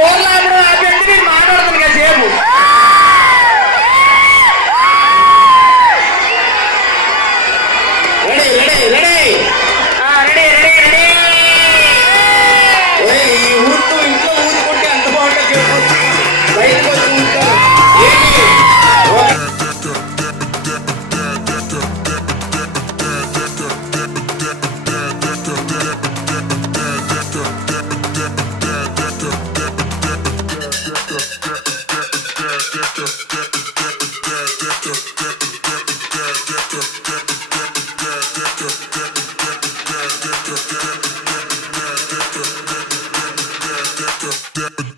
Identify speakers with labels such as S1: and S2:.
S1: ఓళ్ళు ఆపినట్టు నేను మాట్లాడుతున్నా సేపు down.